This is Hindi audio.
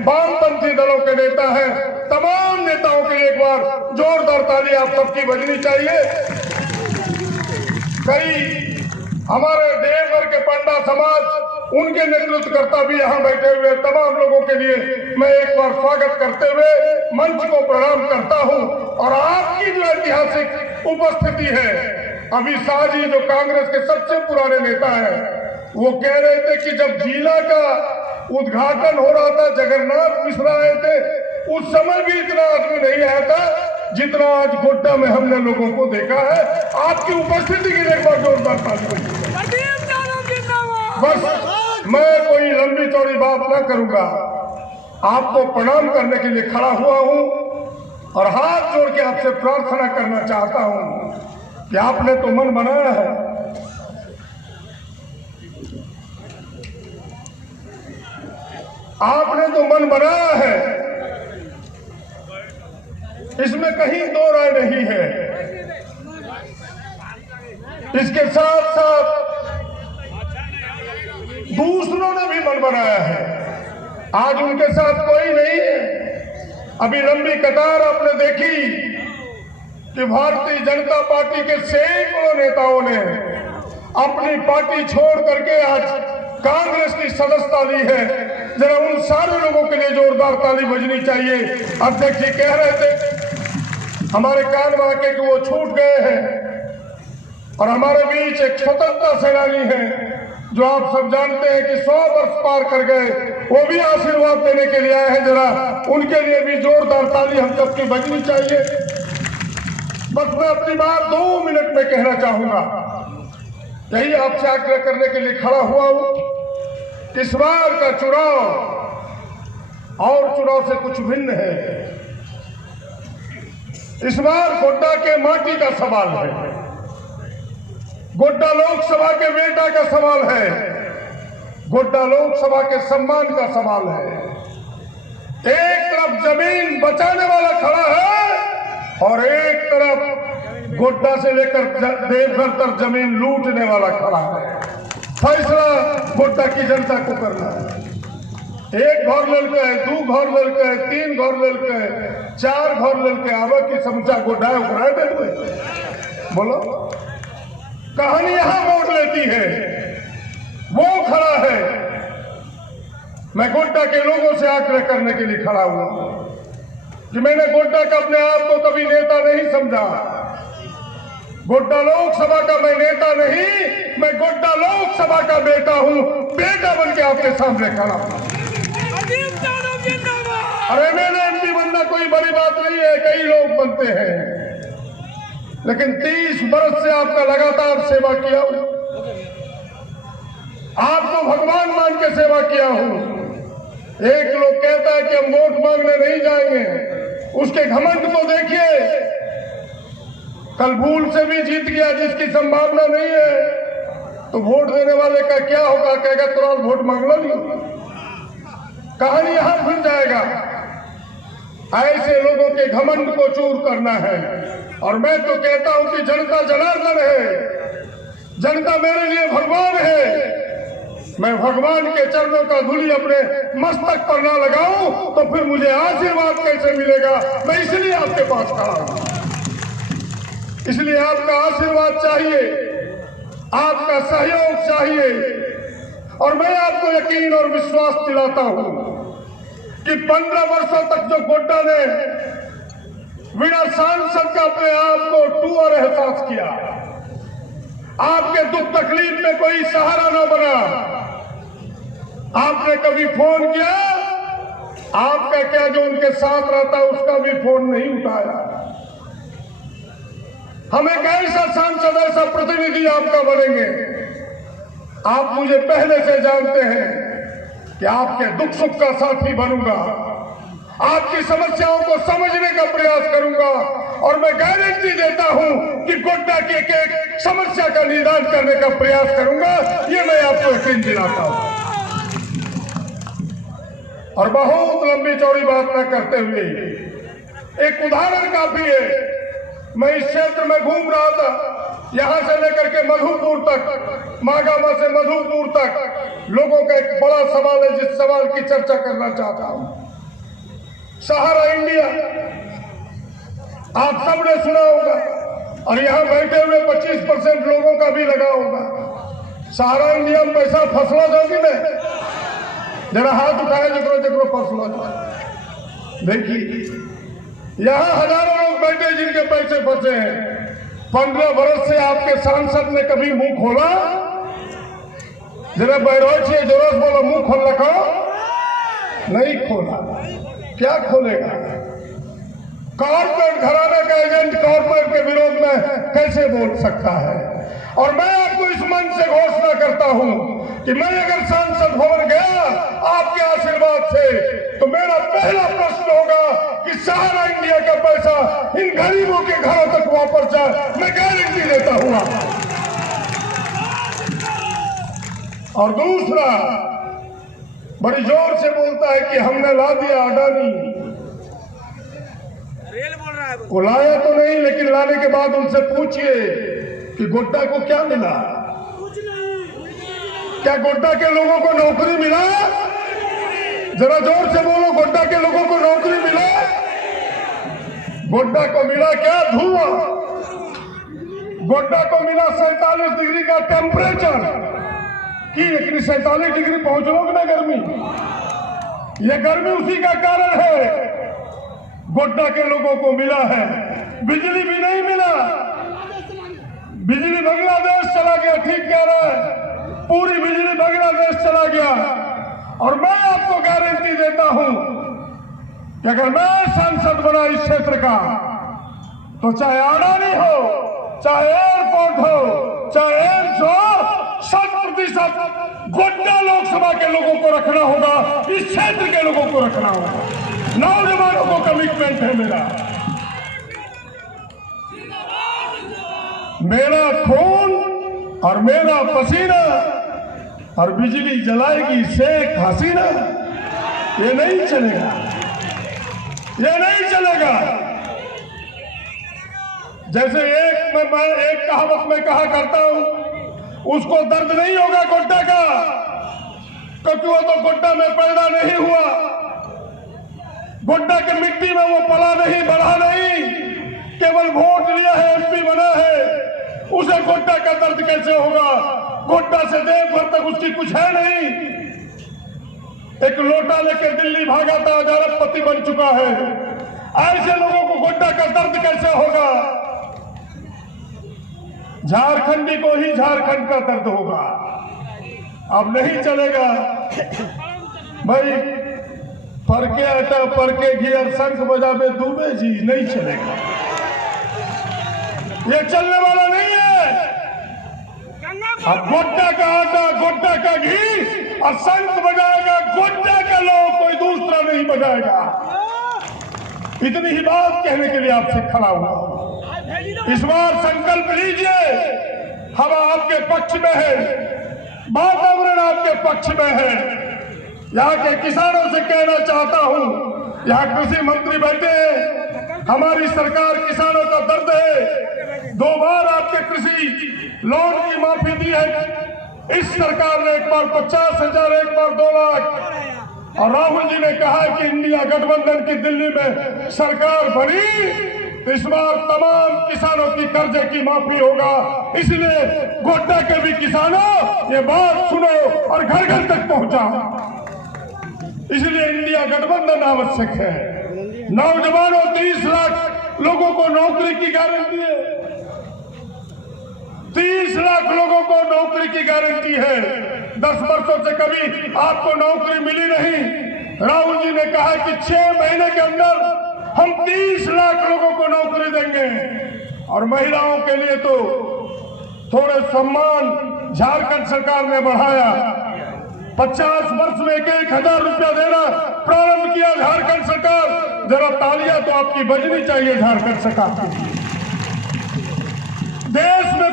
वामपंथी दलों के नेता हैं, तमाम नेताओं के लिए एक बार जोरदार ताली आप सबकी बजनी चाहिए। कई हमारे देवघर के पंडा समाज, उनके नेतृत्वकर्ता भी यहाँ बैठे हुए तमाम लोगों के लिए मैं एक बार स्वागत करते हुए मंच को प्रणाम करता हूँ। और आपकी जो ऐतिहासिक उपस्थिति है, अमित शाह जी जो कांग्रेस के सबसे पुराने नेता हैं, वो कह रहे थे कि जब जिला का उद्घाटन हो रहा था, जगन्नाथ मिश्रा आए थे, उस समय भी इतना आदमी नहीं आया था जितना आज गोड्डा में हमने लोगों को देखा है। आपकी उपस्थिति के लिए एक बार जोरदार ताली। बस मैं कोई लंबी चौड़ी बात ना करूंगा, आपको प्रणाम करने के लिए खड़ा हुआ हूं और हाथ जोड़ के आपसे प्रार्थना करना चाहता हूं कि आपने तो मन बनाया है, आपने तो मन बनाया है, इसमें कहीं दो राय नहीं है। इसके साथ साथ दूसरों ने भी मन बनाया है, आज उनके साथ कोई नहीं है। अभी लंबी कतार आपने देखी कि भारतीय जनता पार्टी के सैकड़ों नेताओं ने अपनी पार्टी छोड़ करके आज कांग्रेस की सदस्यता ली है। जरा उन सारे लोगों के लिए जोरदार ताली बजनी चाहिए। अध्यक्ष जी कह रहे थे हमारे कान में आके कि वो छूट गए हैं, और हमारे बीच एक स्वतंत्रता सेनानी है जो आप सब जानते हैं कि 100 वर्ष पार कर गए, वो भी आशीर्वाद देने के लिए आए हैं। जरा उनके लिए भी जोरदार ताली हम सबकी बजनी चाहिए। बस मैं अपनी बात 2 मिनट में कहना चाहूंगा, यही आपसे आग्रह करने के लिए खड़ा हुआ हूं। इस बार का चुनाव और चुनाव से कुछ भिन्न है। इस बार गोड्डा के माटी का सवाल है, गोड्डा लोकसभा के बेटा का सवाल है, गोड्डा लोकसभा के सम्मान का सवाल है। एक तरफ जमीन बचाने वाला खड़ा है और एक तरफ गोड्डा से लेकर देवघर तक जमीन लूटने वाला खड़ा है। फैसला गोड्डा की जनता को करना है। 1 घर लेके, 2 घर लेके, 3 घर लेके, 4 घर लेके आवे की समस्या गोड्डा उकराए दे दो। बोलो, कहानी यहां मोड़ लेती है, वो खड़ा है। मैं गोड्डा के लोगों से आग्रह करने के लिए खड़ा हुआ कि मैंने गोड्डा का अपने आप को कभी नेता नहीं समझा। गोड्डा लोकसभा का मैं नेता नहीं, मैं गोड्डा लोकसभा का बेटा हूं, बेटा बन के आपके सामने खड़ा हूं। अरे मैंने एमपी बनना कोई बड़ी बात नहीं है, कई लोग बनते हैं, लेकिन 30 वर्ष से आपका लगातार सेवा किया हूं, आपको भगवान मान के सेवा किया हूं। एक लोग कहता है कि हम वोट मांगने नहीं जाएंगे, उसके घमंड को देखिए। कल भूल से भी जीत गया जिसकी संभावना नहीं है, तो वोट देने वाले का क्या होगा? कहेगा तुरंत वोट मांगना नहीं, कहानी यहां फिर जाएगा। ऐसे लोगों के घमंड को चूर करना है। और मैं तो कहता हूं कि जनता जनार्दन है, जनता मेरे लिए भगवान है। मैं भगवान के चरणों का धूली अपने मस्तक पर ना लगाऊं तो फिर मुझे आशीर्वाद कैसे मिलेगा? मैं इसलिए आपके पास खड़ा हूं, इसलिए आपका आशीर्वाद चाहिए, आपका सहयोग चाहिए। और मैं आपको यकीन और विश्वास दिलाता हूं कि 15 वर्षों तक जो गोड्डा ने बिना सांसद का अपने आप को टूअर एहसास किया, आपके दुख तकलीफ में कोई सहारा न बना, आपने कभी फोन किया? आपका क्या जो उनके साथ रहता उसका भी फोन नहीं उठाया। हम एक ऐसा सांसद, ऐसा प्रतिनिधि आपका बनेंगे। आप मुझे पहले से जानते हैं कि आपके दुख सुख का साथी बनूंगा, आपकी समस्याओं को समझने का प्रयास करूंगा, और मैं गारंटी देता हूं कि गोड्डा की एक समस्या का निदान करने का प्रयास करूंगा। ये मैं आपको यकीन दिलाता हूं। और बहुत लंबी चौड़ी बात न करते हुए एक उदाहरण काफी है। मैं इस क्षेत्र में घूम रहा था, यहां से लेकर के मधुपुर तक मागामा से मधुपुर तक लोगों का एक बड़ा सवाल है, जिस सवाल की चर्चा करना चाहता हूं। सहारा इंडिया आप सबने सुना होगा और यहां बैठे हुए 25% लोगों का भी लगा होगा। सहारा इंडिया में पैसा फसला जाओगी ना, जरा हाथ उठाए जकरो जकरो फसला जाए। देखिए यहां हजारों लोग बैठे जिनके पैसे फंसे हैं। 15 वर्ष से आपके सांसद ने कभी मुंह खोला? जरा बैरोच जोर बोलो, मुंह खोल रखो। नहीं खोला। क्या खोलेगा? कॉर्पोरेट घराने का एजेंट कॉर्पोरेट के विरोध में कैसे बोल सकता है? और मैं आपको इस मंच से घोषणा करता हूं कि मैं अगर सांसद भवन गया आपके आशीर्वाद से, तो मेरा पहला प्रश्न होगा कि सहारा इंडिया का पैसा इन गरीबों के घरों तक वापस जाए। मैं गारंटी देता हूं। और दूसरा, बड़ी जोर से बोलता है कि हमने ला दिया अडानी। वो लाया तो नहीं, लेकिन लाने के बाद उनसे पूछिए कि गोड्डा को क्या मिला? क्या गोड्डा के लोगों को नौकरी मिला? जरा जोर से बोलो, गोड्डा के लोगों को नौकरी मिला? गोड्डा को मिला क्या? धुआं। गोड्डा को मिला 47 डिग्री का टेम्परेचर कि 47 डिग्री पहुंच लोगे ना गर्मी। ये गर्मी उसी का कारण है। गोड्डा के लोगों को मिला है। बिजली भी नहीं मिला। बिजली बांग्लादेश चला गया। ठीक कह रहा है, पूरी बिजली बांग्लादेश चला गया। और मैं आपको गारंटी देता हूं कि अगर मैं सांसद बना इस क्षेत्र का, तो चाहे अडानी हो, चाहे एयरपोर्ट हो, चाहे एम्स हो, 100% गोड्डा लोकसभा के लोगों को रखना होगा। इस क्षेत्र के लोगों को रखना होगा। नौजवानों को कमिटमेंट है मेरा खून और मेरा पसीना और बिजली जलाएगी शेख हसीना। ये नहीं चलेगा, ये नहीं चलेगा। जैसे एक कहावत में कहा करता हूं, उसको दर्द नहीं होगा गोड्डा का, क्योंकि वो तो गोड्डा में पैदा नहीं हुआ। गोड्डा की मिट्टी में वो पला नहीं, बढ़ा नहीं, केवल वोट लिया है, एमपी बना है। उसे गोड्डा का दर्द कैसे होगा? गोड्डा से देव भर तक उसकी कुछ है नहीं। एक लोटा लेकर दिल्ली भागा था, अरबपति बन चुका है। ऐसे लोगों को गोड्डा का दर्द कैसे होगा? झारखंडी को ही झारखंड का दर्द होगा। अब नहीं चलेगा भाई। परके आटा परके घी और शंख बजावे दुबे जी, नहीं चलेगा। ये चलने वाला नहीं है। अब गोड्डा का आटा, गोड्डा का घी और शंख बजाएगा गोड्डा का लोग, कोई दूसरा नहीं बजाएगा। इतनी ही बात कहने के लिए आपसे खड़ा हुआ। इस बार संकल्प लीजिए, हम आपके पक्ष में है, वातावरण आपके पक्ष में है। यहाँ के किसानों से कहना चाहता हूँ, यहाँ कृषि मंत्री बैठे हैं, हमारी सरकार किसानों का दर्द है। 2 बार आपके कृषि लोन की माफी दी है इस सरकार ने। एक बार 50,000, एक बार 2 लाख। और राहुल जी ने कहा कि इंडिया गठबंधन की दिल्ली में सरकार बनी, तो इस बार तमाम किसानों की कर्जे की माफी होगा। इसलिए गोड्डा के भी किसानों ये बात सुनो और घर घर तक पहुंचाओ। इसलिए इंडिया गठबंधन आवश्यक है। नौजवानों 30 लाख लोगों को नौकरी की गारंटी है। 30 लाख लोगों को नौकरी की गारंटी है। 10 वर्षों से कभी आपको नौकरी मिली नहीं। राहुल जी ने कहा कि 6 महीने के अंदर हम 30 लाख लोगों को नौकरी देंगे। और महिलाओं के लिए तो थोड़े सम्मान झारखंड सरकार ने बढ़ाया। 50 वर्ष में 1,000 रुपया देना प्रारंभ किया झारखंड सरकार। जरा तालियां तो आपकी बजनी चाहिए झारखंड सरकार की। देश में